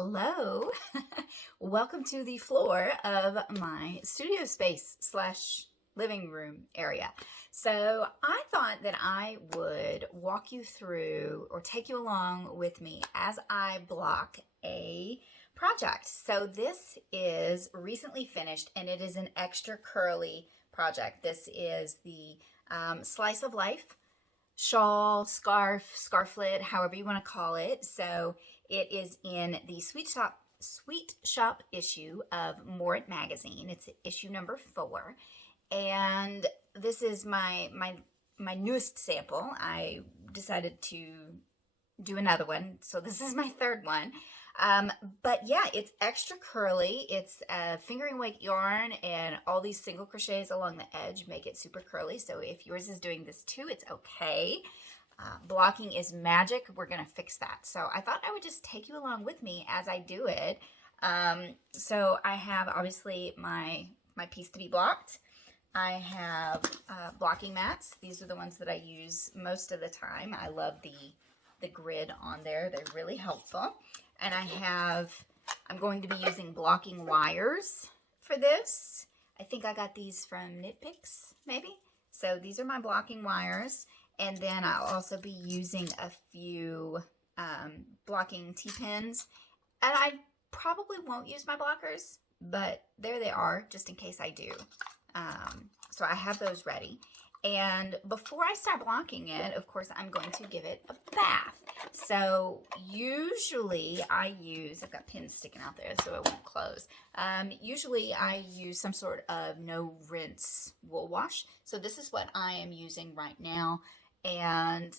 Hello. Welcome to the floor of my studio space slash living room area. So I thought that I would walk you through or take you along with me as I block a project. So this is recently finished and it is an extra curly project. This is the Slice of Life shawl, scarf, scarflet, however you want to call it. So it is in the Sweet Shop issue of More magazine. It's issue number 4. And this is my newest sample. I decided to do another one. So this is my 3rd one. But yeah, it's extra curly. It's a fingering weight yarn and all these single crochets along the edge make it super curly. So if yours is doing this too, it's okay. Blocking is magic. We're going to fix that. So I thought I would just take you along with me as I do it. So I have obviously my piece to be blocked. I have blocking mats. These are the ones that I use most of the time. I love the grid on there. They're really helpful. And I'm going to be using blocking wires for this. I think I got these from Knit Picks, maybe. So these are my blocking wires. And then I'll also be using a few blocking T-pins. And I probably won't use my blockers, but there they are, just in case I do. So I have those ready. And before I start blocking it, of course, I'm going to give it a bath. So usually I use, I've got pins sticking out there so it won't close. Usually I use some sort of no rinse wool wash. So this is what I am using right now. And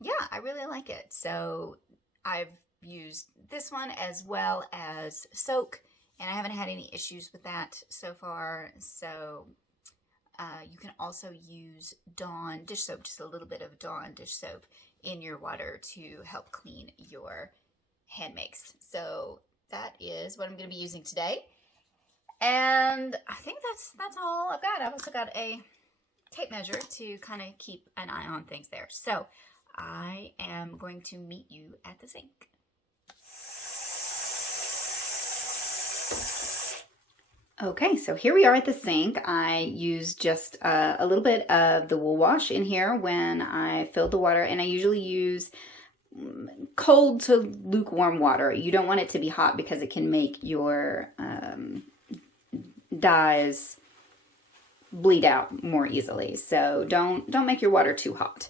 yeah, I really like it. So I've used this one as well as soak, and I haven't had any issues with that so far. So you can also use Dawn dish soap, just a little bit of Dawn dish soap in your water to help clean your hand makes. So that is what I'm going to be using today. And I think that's all I've got. I've also got a tape measure to kind of keep an eye on things there. So I am going to meet you at the sink. Okay, so here we are at the sink. I used just a little bit of the wool wash in here when I filled the water, and I usually use cold to lukewarm water. You don't want it to be hot because it can make your dyes bleed out more easily. So don't make your water too hot.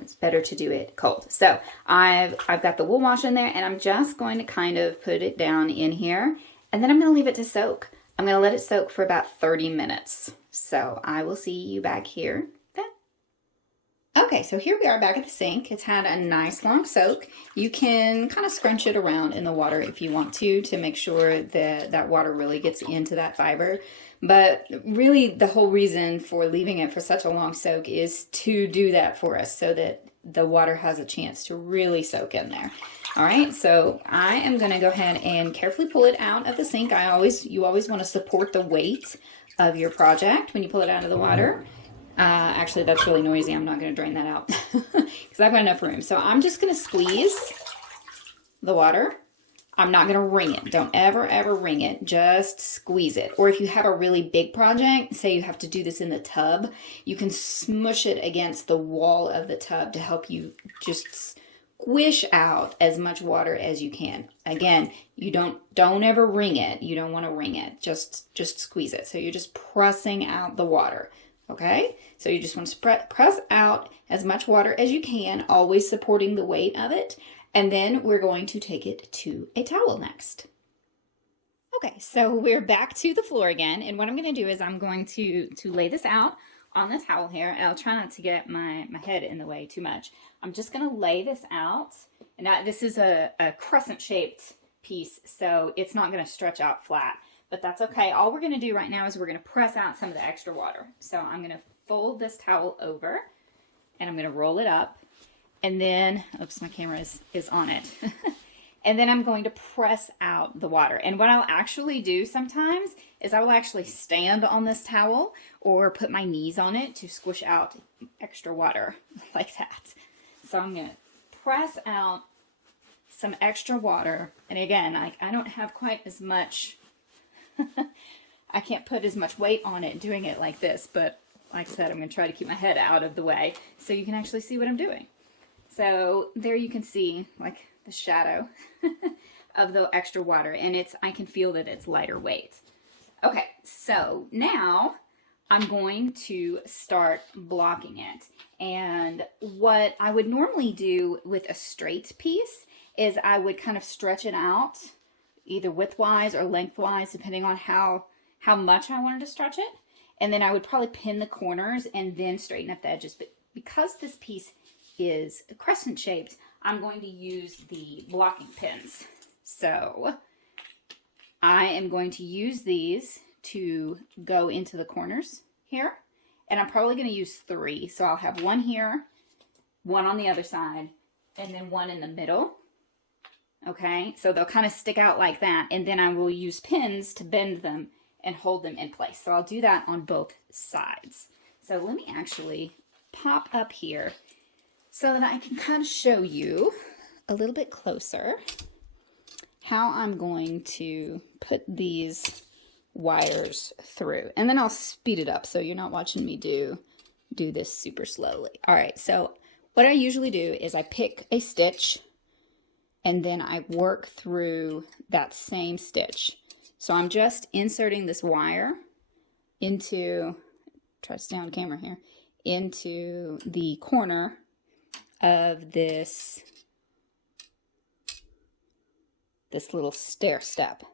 It's better to do it cold. So I've got the wool wash in there, and I'm just going to kind of put it down in here, and then I'm going to leave it to soak. I'm going to let it soak for about 30 minutes. So I will see you back here then. Okay, so here we are back at the sink. It's had a nice long soak. You can kind of scrunch it around in the water if you want to make sure that that water really gets into that fiber. But really the whole reason for leaving it for such a long soak is to do that for us so that the water has a chance to really soak in there. All right, so I am going to go ahead and carefully pull it out of the sink. You always want to support the weight of your project when you pull it out of the water. Actually, that's really noisy. I'm not going to drain that out because I've got enough room. So I'm just going to squeeze the water. I'm not going to wring it. Don't ever wring it. Just squeeze it. Or if you have a really big project, say you have to do this in the tub, you can smush it against the wall of the tub to help you just squish out as much water as you can. Again, you don't ever wring it. You don't want to wring it. Just squeeze it. So you're just pressing out the water. Okay? So you just want to press out as much water as you can, always supporting the weight of it. And then we're going to take it to a towel next. Okay, so we're back to the floor again. And what I'm going to do is I'm going to lay this out on the towel here. And I'll try not to get my head in the way too much. I'm just going to lay this out. And this is a crescent shaped piece, so it's not going to stretch out flat. But that's okay. All we're going to do right now is we're going to press out some of the extra water. So I'm going to fold this towel over and I'm going to roll it up. And then, oops, my camera is on it. And then I'm going to press out the water. And what I'll actually do sometimes is I will actually stand on this towel or put my knees on it to squish out extra water like that. So I'm going to press out some extra water. And again, I don't have quite as much, I can't put as much weight on it doing it like this, but like I said, I'm going to try to keep my head out of the way so you can actually see what I'm doing. So there you can see like the shadow of the extra water, and I can feel that it's lighter weight. Okay, so now I'm going to start blocking it. And what I would normally do with a straight piece is I would kind of stretch it out, either widthwise or lengthwise, depending on how much I wanted to stretch it. And then I would probably pin the corners and then straighten up the edges. But because this piece is crescent shaped, I'm going to use the blocking pins. So I am going to use these to go into the corners here. And I'm probably going to use 3. So I'll have one here, one on the other side, and then one in the middle. Okay, so they'll kind of stick out like that. And then I will use pins to bend them and hold them in place. So I'll do that on both sides. So let me actually pop up here so that I can kind of show you a little bit closer how I'm going to put these wires through. And then I'll speed it up so you're not watching me do this super slowly. All right, so what I usually do is I pick a stitch and then I work through that same stitch. So I'm just inserting this wire into, try to stay on camera here, into the corner of this little stair step,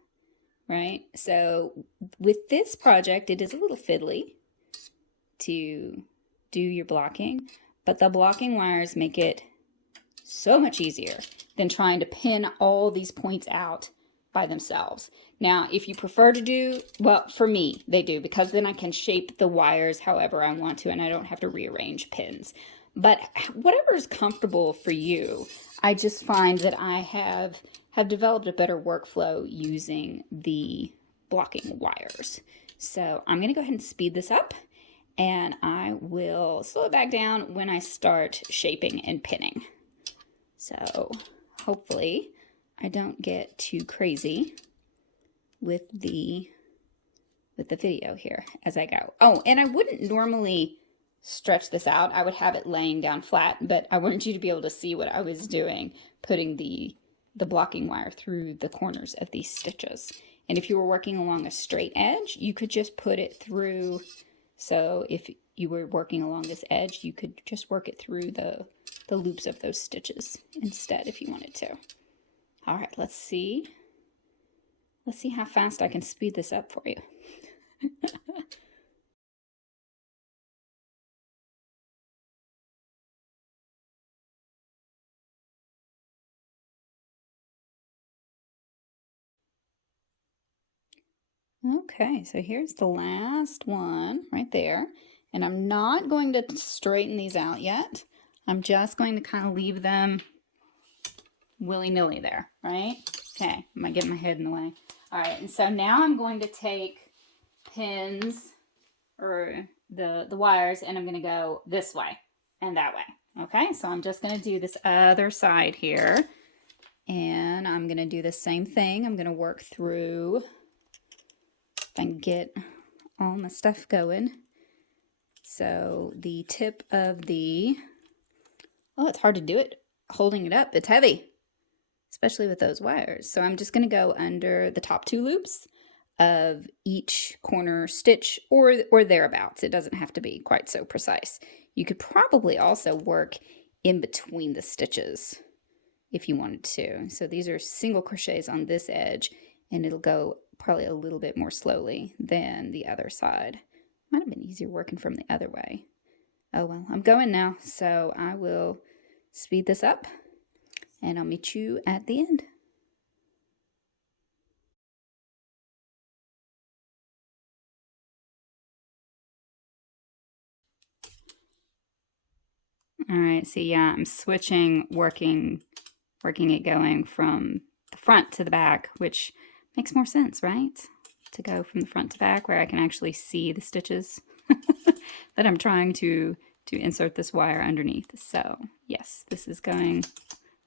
right? So with this project, it is a little fiddly to do your blocking, but the blocking wires make it so much easier than trying to pin all these points out by themselves. Now, if you prefer to do, well, for me, they do, because then I can shape the wires however I want to, and I don't have to rearrange pins. But whatever is comfortable for you, I just find that I have developed a better workflow using the blocking wires. So I'm going to go ahead and speed this up, and I will slow it back down when I start shaping and pinning. So hopefully I don't get too crazy with the video here as I go. Oh, and I wouldn't normally stretch this out. I would have it laying down flat, but I wanted you to be able to see what I was doing, putting the blocking wire through the corners of these stitches. And if you were working along a straight edge, you could just put it through. So if you were working along this edge, you could just work it through the loops of those stitches instead if you wanted to. All right, let's see. Let's see how fast I can speed this up for you. Okay, so here's the last one right there. And I'm not going to straighten these out yet. I'm just going to kind of leave them willy-nilly there, right? Okay, I might get my head in the way. All right, and so now I'm going to take pins or the wires, and I'm going to go this way and that way. Okay, so I'm just going to do this other side here, and I'm going to do the same thing. I'm going to work through, if I can get all my stuff going. So the tip of the, oh, it's hard to do it holding it up. It's heavy, especially with those wires. So I'm just going to go under the top 2 loops of each corner stitch or thereabouts. It doesn't have to be quite so precise. You could probably also work in between the stitches if you wanted to. So these are single crochets on this edge, and it'll go probably a little bit more slowly than the other side. Might have been easier working from the other way. Oh well, I'm going now, so I will speed this up, and I'll meet you at the end. All right, so yeah, I'm switching, working it going from the front to the back, which makes more sense, right? To go from the front to back where I can actually see the stitches that I'm trying to insert this wire underneath. So yes, this is going,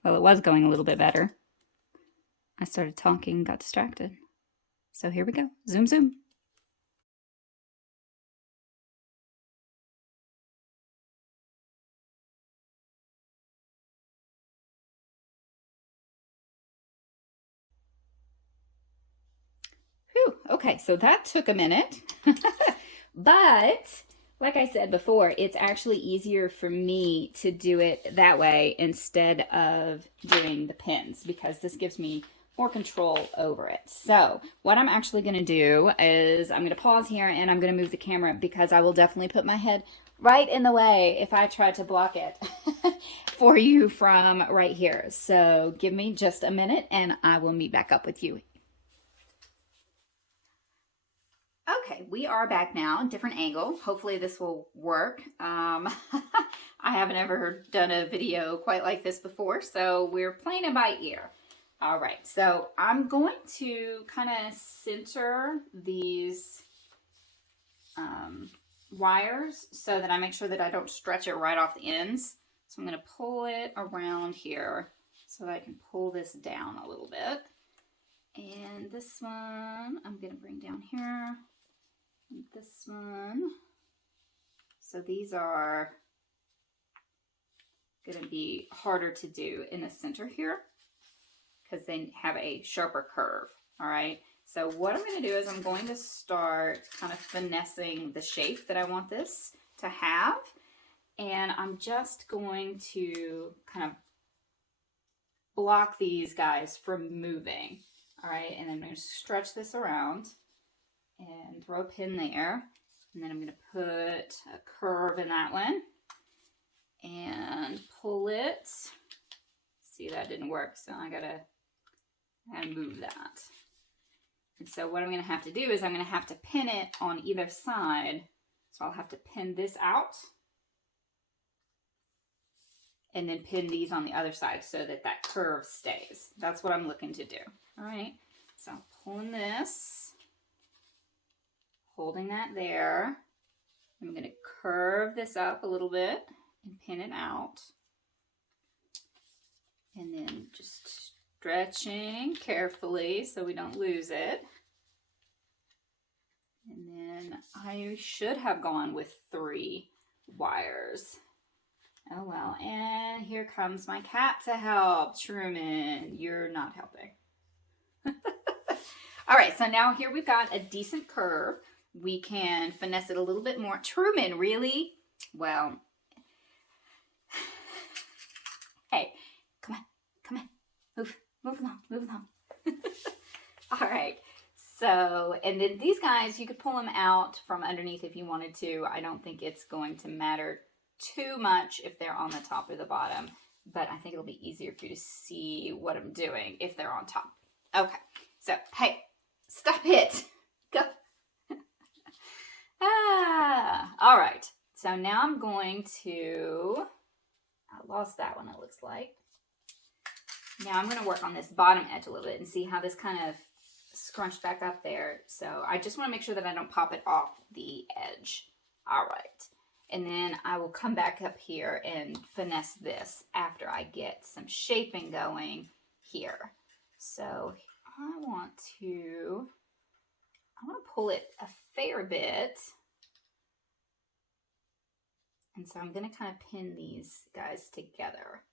well, it was going a little bit better I started talking, got distracted. So here we go. Zoom, zoom. Whew, okay, so that took a minute. But like I said before, it's actually easier for me to do it that way instead of doing the pins because this gives me more control over it. So what I'm actually going to do is I'm going to pause here and I'm going to move the camera because I will definitely put my head right in the way if I try to block it for you from right here. So give me just a minute and I will meet back up with you. Okay, we are back now, different angle. Hopefully this will work. I haven't ever done a video quite like this before, so we're playing it by ear. All right, so I'm going to kind of center these wires so that I make sure that I don't stretch it right off the ends. So I'm going to pull it around here so that I can pull this down a little bit. And this one I'm going to bring down here. This one. So these are going to be harder to do in the center here because they have a sharper curve. All right. So what I'm going to do is I'm going to start kind of finessing the shape that I want this to have. And I'm just going to kind of block these guys from moving. All right. And I'm going to stretch this around and throw a pin there. And then I'm going to put a curve in that one and pull it. See, that didn't work, so I gotta move that. And so what I'm going to have to do is I'm going to have to pin it on either side. So I'll have to pin this out and then pin these on the other side so that that curve stays. That's what I'm looking to do. All right, so I'm pulling this. Holding that there. I'm going to curve this up a little bit and pin it out. And then just stretching carefully so we don't lose it. And then I should have gone with 3 wires. Oh well, and here comes my cat to help. Truman, you're not helping. All right, so now here we've got a decent curve. We can finesse it a little bit more. Truman, really? Well, hey, come on, move along. All right, so, and then these guys, you could pull them out from underneath if you wanted to. I don't think it's going to matter too much if they're on the top or the bottom, but I think it'll be easier for you to see what I'm doing if they're on top. Okay, so, hey, stop it. Go. All right, so now I'm going to, I lost that one, it looks like. Now I'm going to work on this bottom edge a little bit and see how this kind of scrunched back up there. So I just want to make sure that I don't pop it off the edge. All right, and then I will come back up here and finesse this after I get some shaping going here. So I want to pull it a fair bit. And so I'm going to kind of pin these guys together.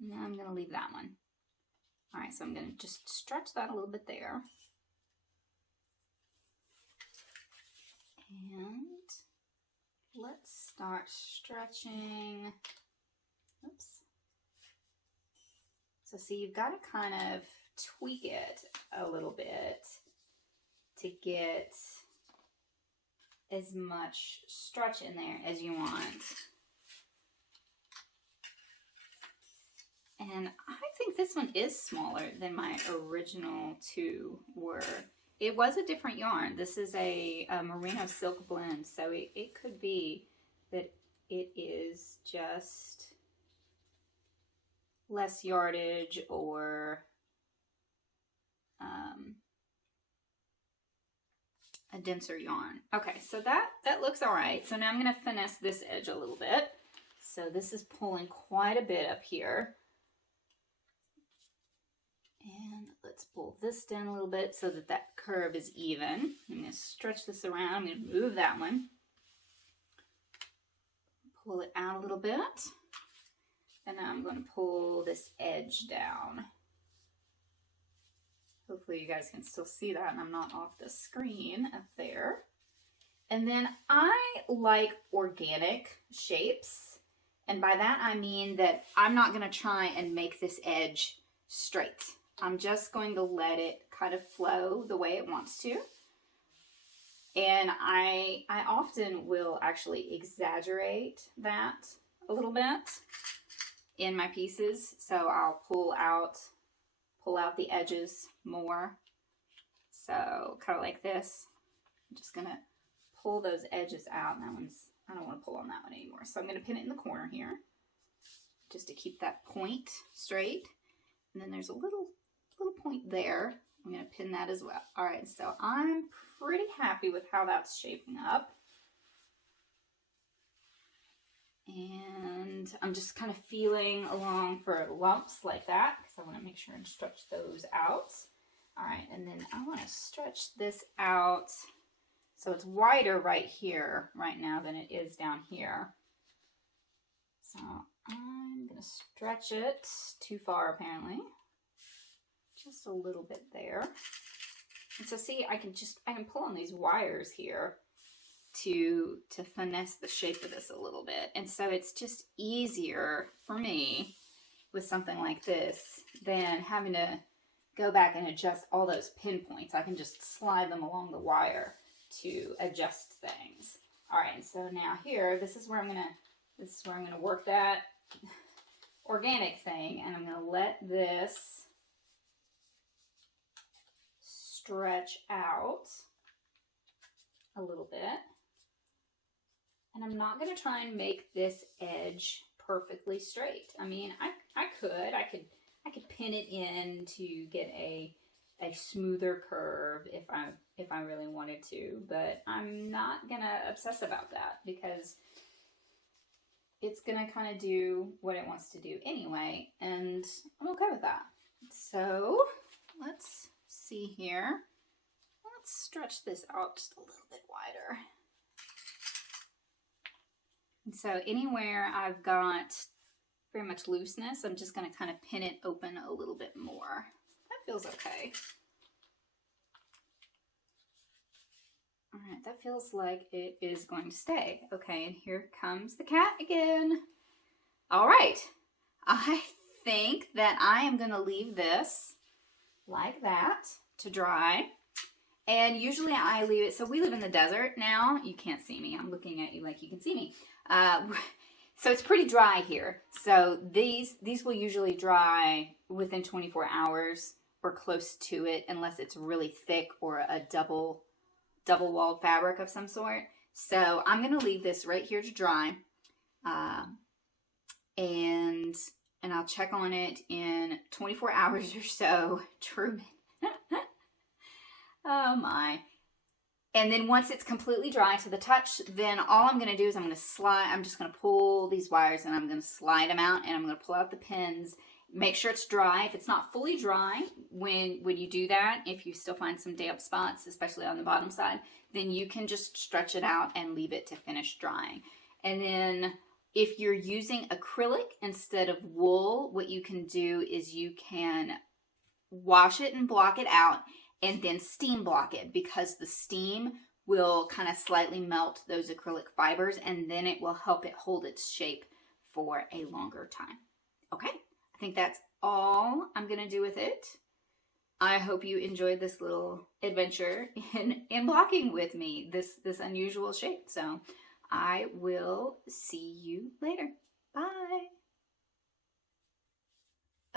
Now I'm going to leave that one. All right, so I'm going to just stretch that a little bit there. And let's start stretching. Oops. So see, you've got to kind of tweak it a little bit to get as much stretch in there as you want. And I think this one is smaller than my original 2 were. It was a different yarn. This is a merino silk blend, so it could be that it is just less yardage or a denser yarn. Okay, so that looks all right. So now I'm going to finesse this edge a little bit. So this is pulling quite a bit up here. And let's pull this down a little bit so that that curve is even. I'm going to stretch this around. I'm going to move that one. Pull it out a little bit. And now I'm going to pull this edge down. Hopefully you guys can still see that and I'm not off the screen up there. And then I like organic shapes. And by that I mean that I'm not going to try and make this edge straight. I'm just going to let it kind of flow the way it wants to. And I often will actually exaggerate that a little bit in my pieces. So I'll pull out the edges more. So kind of like this. I'm just going to pull those edges out. And that one's, I don't want to pull on that one anymore. So I'm going to pin it in the corner here just to keep that point straight. And then there's a little point there. I'm going to pin that as well. All right, so I'm pretty happy with how that's shaping up. And I'm just kind of feeling along for lumps like that because I want to make sure and stretch those out. All right, and then I want to stretch this out so it's wider right here right now than it is down here. So I'm going to stretch it too far apparently. Just a little bit there. And so see, I can pull on these wires here to finesse the shape of this a little bit. And so it's just easier for me with something like this than having to go back and adjust all those pinpoints. I can just slide them along the wire to adjust things. All right, and so now here, this is where I'm gonna work that organic thing, and I'm gonna let this stretch out a little bit. And I'm not going to try and make this edge perfectly straight. I mean, I could pin it in to get a smoother curve if I really wanted to, but I'm not going to obsess about that because it's going to kind of do what it wants to do anyway, and I'm okay with that. So let's see here. Let's stretch this out just a little bit wider. And so anywhere I've got very much looseness, I'm just going to kind of pin it open a little bit more. That feels okay. All right, that feels like it is going to stay. Okay, and here comes the cat again. All right, I think that I am going to leave this like that to dry. And usually I leave it, so we live in the desert now. You can't see me. I'm looking at you like you can see me. So it's pretty dry here. So these will usually dry within 24 hours or close to it, unless it's really thick or a double-walled fabric of some sort. So I'm going to leave this right here to dry. And I'll check on it in 24 hours or so. True. Oh my. And then once it's completely dry to the touch, then all I'm going to do is I'm just going to pull these wires and I'm going to slide them out, and I'm going to pull out the pins. Make sure it's dry. If it's not fully dry, when you do that, if you still find some damp spots, especially on the bottom side, then you can just stretch it out and leave it to finish drying. And then if you're using acrylic instead of wool, what you can do is you can wash it and block it out and then steam block it, because the steam will kind of slightly melt those acrylic fibers, and then it will help it hold its shape for a longer time. Okay, I think that's all I'm going to do with it. I hope you enjoyed this little adventure in blocking with me, this unusual shape. So I will see you later. Bye.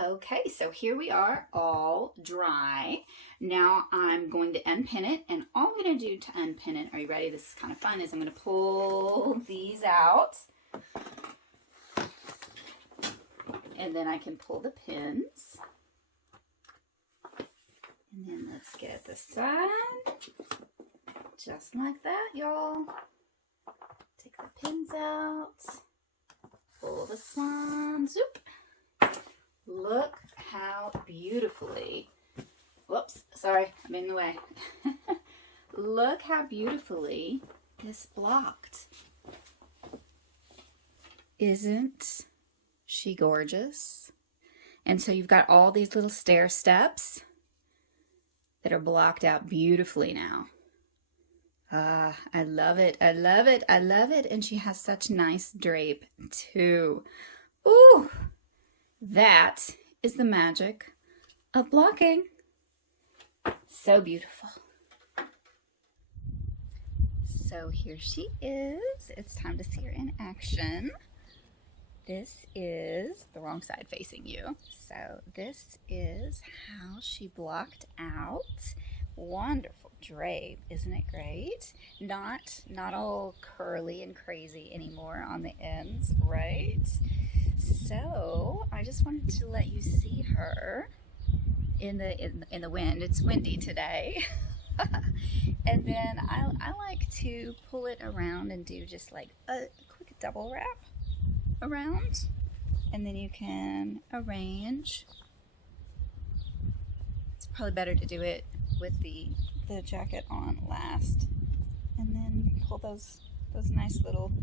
Okay, so here we are, all dry. Now I'm going to unpin it, and all I'm going to do to unpin it, are you ready? This is kind of fun, is I'm going to pull these out. And then I can pull the pins. And then let's get this side. Just like that, y'all. Take the pins out. pull this one, zoop. Look how beautifully, whoops, sorry, I'm in the way. Look how beautifully this blocked. Isn't she gorgeous? And so you've got all these little stair steps that are blocked out beautifully now. Ah, I love it. I love it. I love it. And she has such nice drape too. Ooh, that is the magic of blocking. So beautiful. So here she is. It's time to see her in action. This is the wrong side facing you. So this is how she blocked out. Wonderful drape, isn't it great? Not all curly and crazy anymore on the ends, right? So I just wanted to let you see her in the wind. It's windy today. And then I like to pull it around and do just like a quick double wrap around, and then you can arrange. It's probably better to do it with the jacket on last, and then pull those nice little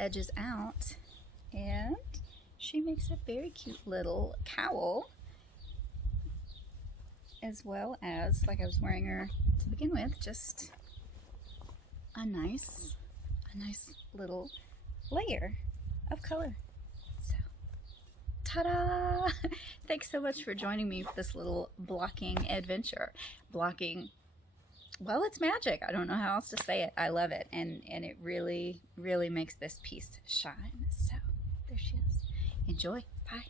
edges out, and she makes a very cute little cowl, as well as, like I was wearing her to begin with, just a nice little layer of color. So, ta-da! Thanks so much for joining me for this little blocking adventure. Blocking, well, it's magic. I don't know how else to say it. I love it, and it really, really makes this piece shine. So, there she is. Enjoy. Bye.